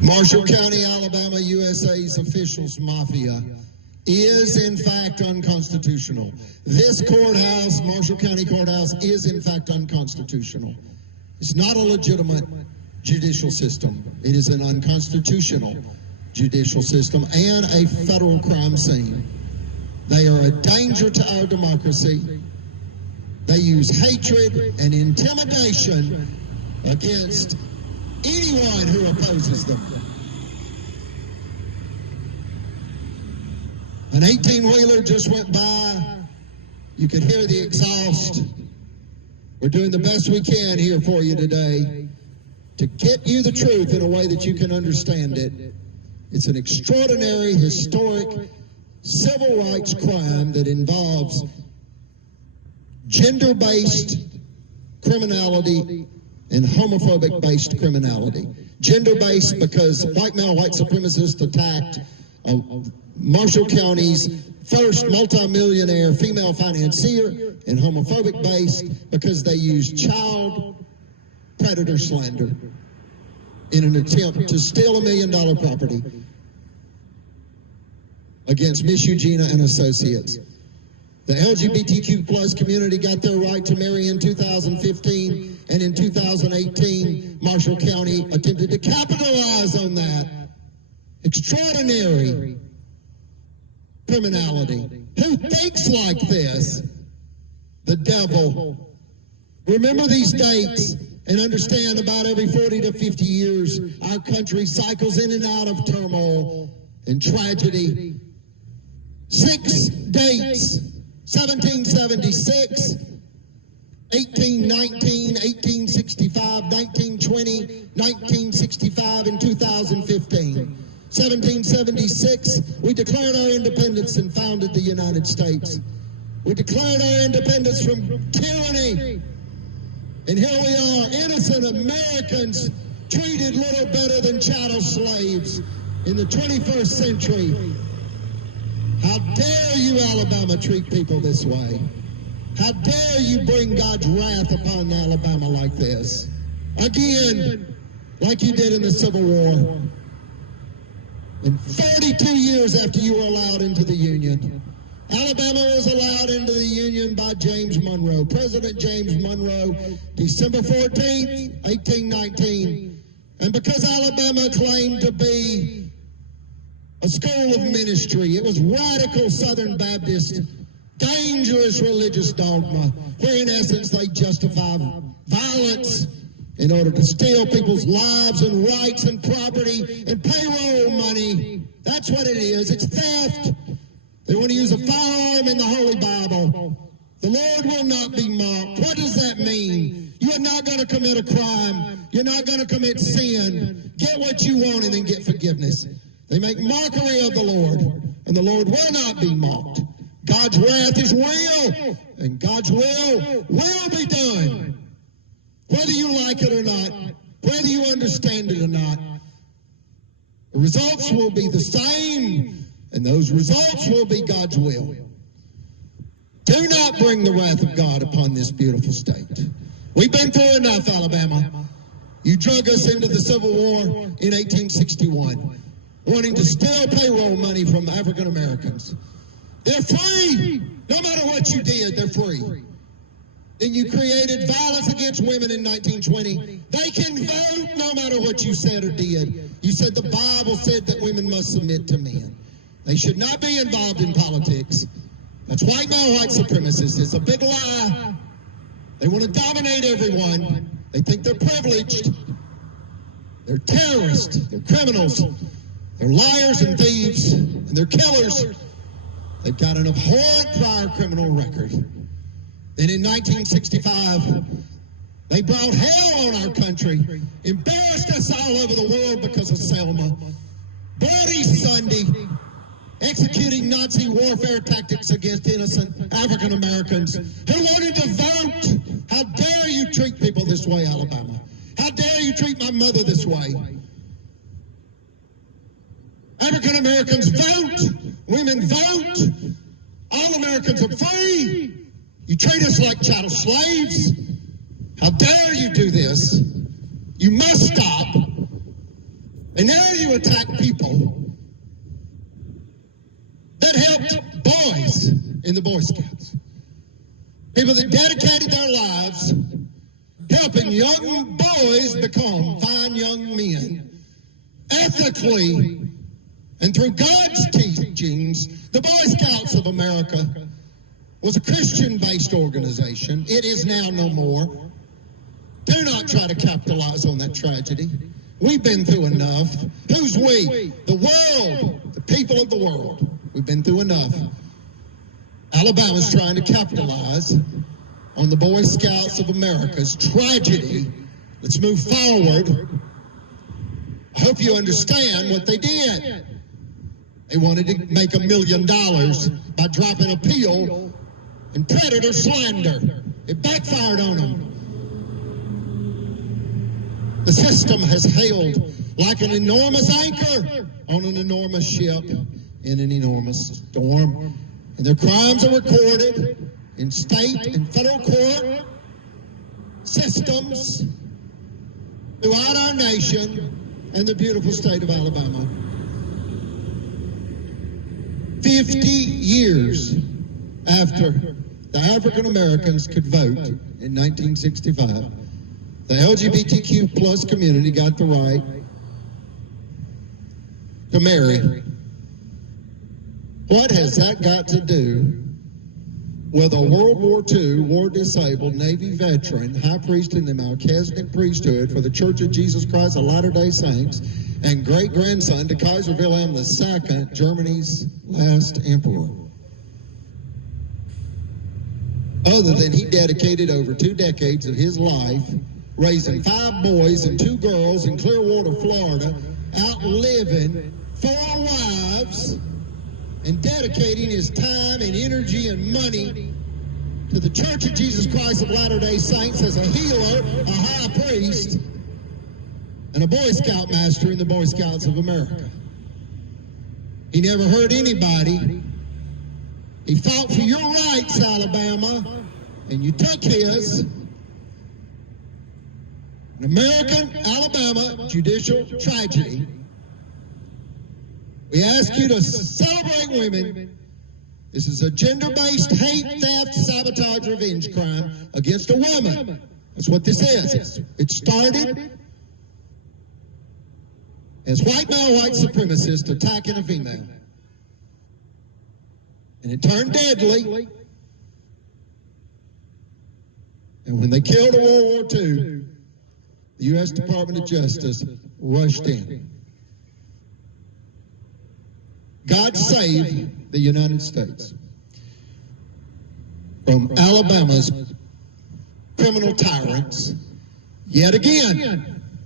Marshall County, Alabama, USA's officials mafia is in fact unconstitutional. This courthouse, Marshall County Courthouse, is in fact unconstitutional. It's not a legitimate judicial system. It is an unconstitutional judicial system and a federal crime scene. They are a danger to our democracy. They use hatred and intimidation against anyone who opposes them. An 18-wheeler just went by. You could hear the exhaust. We're doing the best we can here for you today to get you the truth in a way that you can understand it. It's an extraordinary, historic, civil rights crime that involves gender-based criminality and homophobic-based criminality. Gender-based because white male, white supremacists attacked Marshall County's first multimillionaire female financier, and homophobic-based because they used child predator slander in an attempt to steal $1 million property against Miss Eugenia and associates. The LGBTQ plus community got their right to marry in 2015, and in 2018, Marshall County attempted to capitalize on that. Extraordinary criminality. Who thinks like this? The devil. Remember these dates and understand about every 40 to 50 years, our country cycles in and out of turmoil and tragedy. 6 dates: 1776, 1819, 1865, 1920, 1965, and 2015. 1776, we declared our independence and founded the United States. We declared our independence from tyranny. And here we are, innocent Americans, treated little better than chattel slaves in the 21st century. How dare you, Alabama, treat people this way? How dare you bring God's wrath upon Alabama like this? Again, like you did in the Civil War. And 42 years after you were allowed into the Union, Alabama was allowed into the Union by James Monroe, President James Monroe, December 14th, 1819. And because Alabama claimed to be a school of ministry, it was radical Southern Baptist, dangerous religious dogma, where in essence they justify violence in order to steal people's lives and rights and property and payroll money. That's what it is. It's theft. They want to use a firearm in the Holy Bible. The Lord will not be mocked. What does that mean? You are not going to commit a crime. You're not going to commit sin. Get what you want and then get forgiveness. They make mockery of the Lord, and the Lord will not be mocked. God's wrath is real, and God's will be done. Whether you like it or not, whether you understand it or not, the results will be the same, and those results will be God's will. Do not bring the wrath of God upon this beautiful state. We've been through enough, Alabama. You drug us into the Civil War in 1861, wanting to steal payroll money from African Americans. They're free. No matter what you did, they're free. Then you created violence against women in 1920. They can vote no matter what you said or did. You said the Bible said that women must submit to men. They should not be involved in politics. That's white male white supremacists. It's a big lie. They want to dominate everyone. They think they're privileged. They're terrorists. They're criminals. They're liars and thieves. And they're killers. They've got an abhorrent prior criminal record. Then in 1965, they brought hell on our country, embarrassed us all over the world because of Selma. Bloody Sunday, executing Nazi warfare tactics against innocent African Americans who wanted to vote. How dare you treat people this way, Alabama? How dare you treat my mother this way? African Americans vote. Women vote. All Americans are free. You treat us like chattel slaves. How dare you do this? You must stop. And And now you attack people that helped boys in the Boy Scouts. People that dedicated their lives helping young boys become fine young men, ethically, and through God's teachings. The Boy Scouts of America was a Christian-based organization. It is now no more. Do not try to capitalize on that tragedy. We've been through enough. Who's we? The world, the people of the world. We've been through enough. Alabama's trying to capitalize on the Boy Scouts of America's tragedy. Let's move forward. I hope you understand what they did. They wanted to make $1 million by dropping a pill and predator slander. It backfired on them. The system has held like an enormous anchor on an enormous ship in an enormous storm. And their crimes are recorded in state and federal court systems throughout our nation and the beautiful state of Alabama. 50 years after the African Americans could vote in 1965, the LGBTQ plus community got the right to marry. What has that got to do with a World War II, war-disabled Navy veteran, high priest in the Melchizedek priesthood for the Church of Jesus Christ of Latter-day Saints, and great-grandson to Kaiser Wilhelm II, Germany's last emperor? Other than he dedicated over 2 decades of his life raising 5 boys and 2 girls in Clearwater, Florida, outliving 4 wives, and dedicating his time and energy and money to the Church of Jesus Christ of Latter-day Saints as a healer, a high priest, and a Boy Scout master in the Boy Scouts of America. He never hurt anybody. He fought for your rights, Alabama, and you took his. An American Alabama judicial tragedy. We ask you to celebrate women. This is a gender-based hate, theft, sabotage, revenge crime against a woman. That's what this is. It started as white male white supremacists attacking a female. And it turned deadly. And when they killed in World War II, the U.S. Department of Justice rushed in. God save the United States from Alabama's criminal tyrants yet again.